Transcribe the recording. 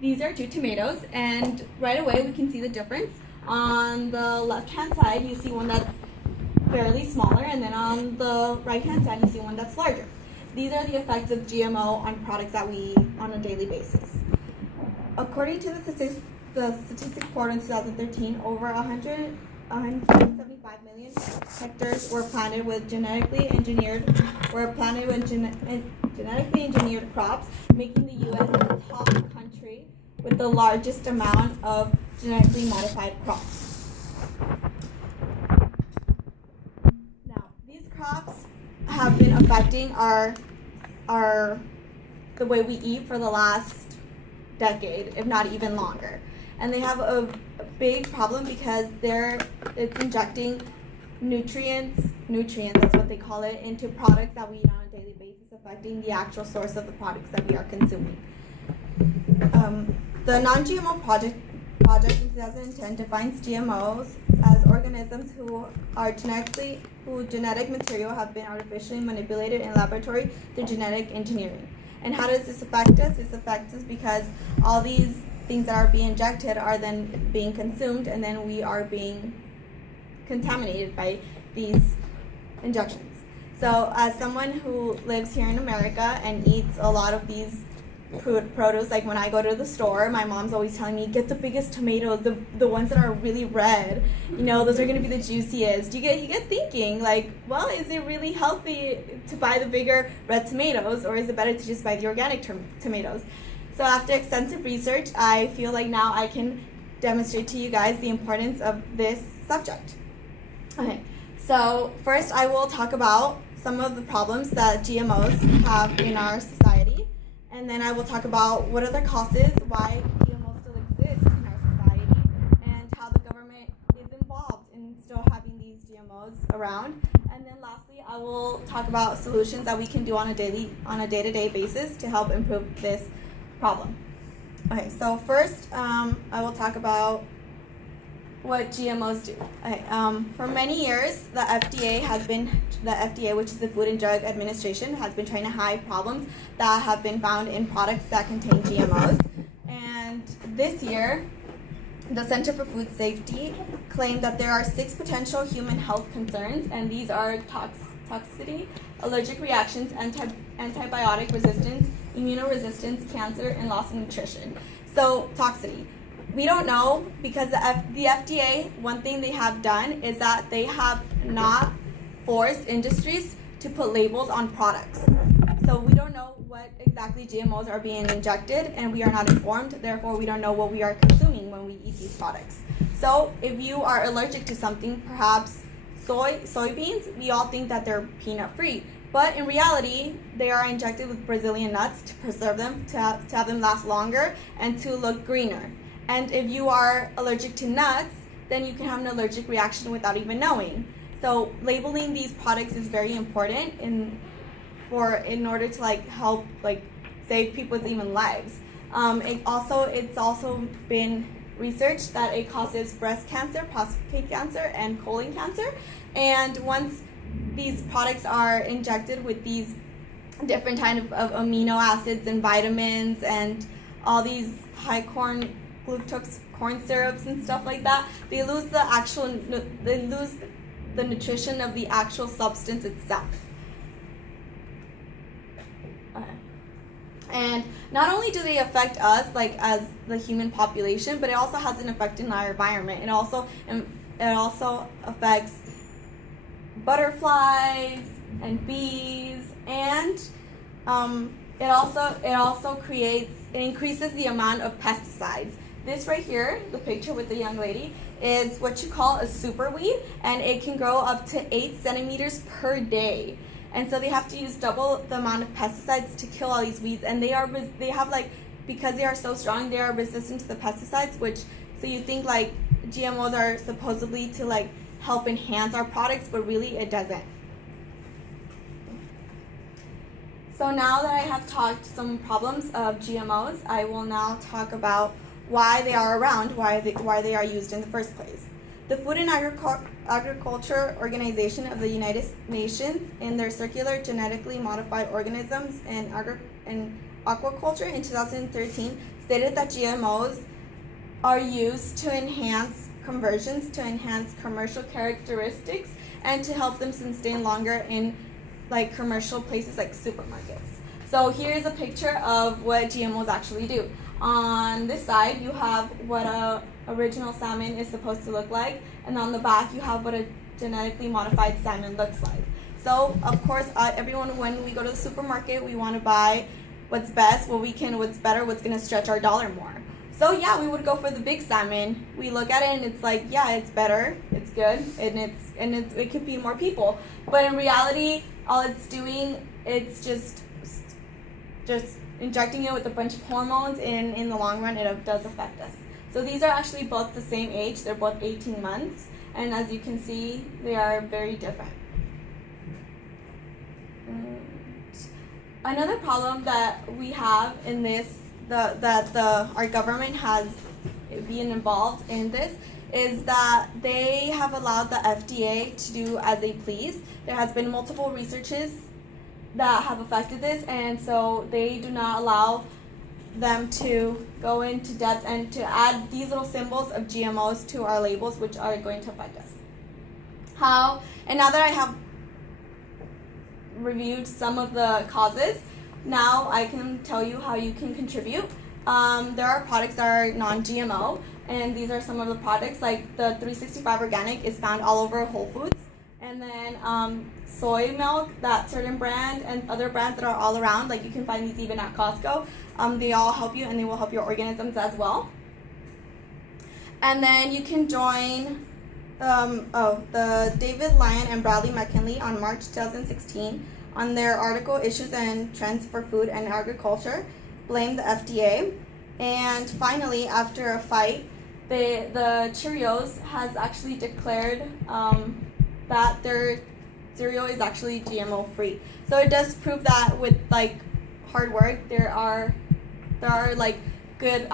These are two tomatoes, and right away we can see the difference. On the left-hand side, you see one that's fairly smaller, and then on the right-hand side, you see one that's larger. These are the effects of GMO on products that we eat on a daily basis. According to the statistics report in 2013, over 175 million hectares were planted with genetically engineered crops, making the U.S. the top country with the largest amount of genetically modified crops. Now, these crops have been affecting the way we eat for the last decade, if not even longer. And they have a big problem because it's injecting nutrients, that's what they call it, into products that we eat on a daily basis, affecting the actual source of the products that we are consuming. The Non-GMO project in 2010 defines GMOs as organisms whose genetic material have been artificially manipulated in laboratory through genetic engineering. And how does this affect us? This affects us because all these things that are being injected are then being consumed, and then we are being contaminated by these injections. So as someone who lives here in America and eats a lot of these produce, like when I go to the store, my mom's always telling me, get the biggest tomatoes, the ones that are really red, those are going to be the juiciest. You get thinking, like, well, is it really healthy to buy the bigger red tomatoes, or is it better to just buy the organic tomatoes? So after extensive research, I feel like now I can demonstrate to you guys the importance of this subject. Okay, so first I will talk about some of the problems that GMOs have in our society, and then I will talk about what are the causes, why GMOs still exist in our society, and how the government is involved in still having these GMOs around. And then lastly, I will talk about solutions that we can do on a day-to-day basis to help improve this problem. Okay, so first I will talk about what GMOs do. Okay, for many years, the FDA, which is the Food and Drug Administration, has been trying to hide problems that have been found in products that contain GMOs. And this year, the Center for Food Safety claimed that there are 6 potential human health concerns, and these are toxicity, allergic reactions, antibiotic resistance, immunoresistance, cancer, and loss of nutrition. So, toxicity. We don't know because the FDA, one thing they have done is that they have not forced industries to put labels on products. So we don't know what exactly GMOs are being injected, and we are not informed. Therefore, we don't know what we are consuming when we eat these products. So if you are allergic to something, perhaps soybeans, we all think that they're peanut-free. But in reality, they are injected with Brazilian nuts to preserve them, to have them last longer, and to look greener. And if you are allergic to nuts, then you can have an allergic reaction without even knowing. So labeling these products is very important in order to help save people's even lives. It's also been researched that it causes breast cancer, prostate cancer, and colon cancer. And once these products are injected with these different kind of amino acids and vitamins and all these high glucose corn syrups and stuff like that, they lose the nutrition of the actual substance itself. Okay. And not only do they affect us as the human population, but it also has an effect in our environment. It also affects butterflies and bees, and it increases the amount of pesticides. This right here, the picture with the young lady, is what you call a superweed, and it can grow up to 8 centimeters per day. And so they have to use double the amount of pesticides to kill all these weeds, and because they are so strong, they are resistant to the pesticides, so you think GMOs are supposedly to help enhance our products, but really it doesn't. So now that I have talked some problems of GMOs, I will now talk about why they are around, why they are used in the first place. The Food and Agriculture Organization of the United Nations, in their circular genetically modified organisms and Aquaculture in 2013 stated that GMOs are used to enhance conversions, to enhance commercial characteristics, and to help them sustain longer in like commercial places like supermarkets. So here's a picture of what GMOs actually do. On this side, you have what a original salmon is supposed to look like, and on the back, you have what a genetically modified salmon looks like. So, of course, everyone, when we go to the supermarket, we want to buy what's best, what's better, what's going to stretch our dollar more. So, yeah, we would go for the big salmon. We look at it and it's like, yeah, it's better, it's good, and it could feed more people. But in reality, all it's doing, it's just injecting it with a bunch of hormones, and in the long run, it does affect us. So these are actually both the same age. They're both 18 months. And as you can see, they are very different. Another problem that we have in this, our government has been involved in this, is that they have allowed the FDA to do as they please. There has been multiple researches that have affected this, and so they do not allow them to go into depth and to add these little symbols of GMOs to our labels, which are going to affect us. And now that I have reviewed some of the causes, now I can tell you how you can contribute. There are products that are non-GMO, and these are some of the products, like the 365 Organic is found all over Whole Foods, and then soy milk, that certain brand, and other brands that are all around, like you can find these even at Costco. They all help you, and they will help your organisms as well. And then you can join the David Lyon and Bradley McKinley on March 2016 on their article Issues and Trends for Food and Agriculture blame the FDA. And finally, after a fight, the Cheerios has actually declared that their cereal is actually GMO free. So it does prove that with like hard work, there are like good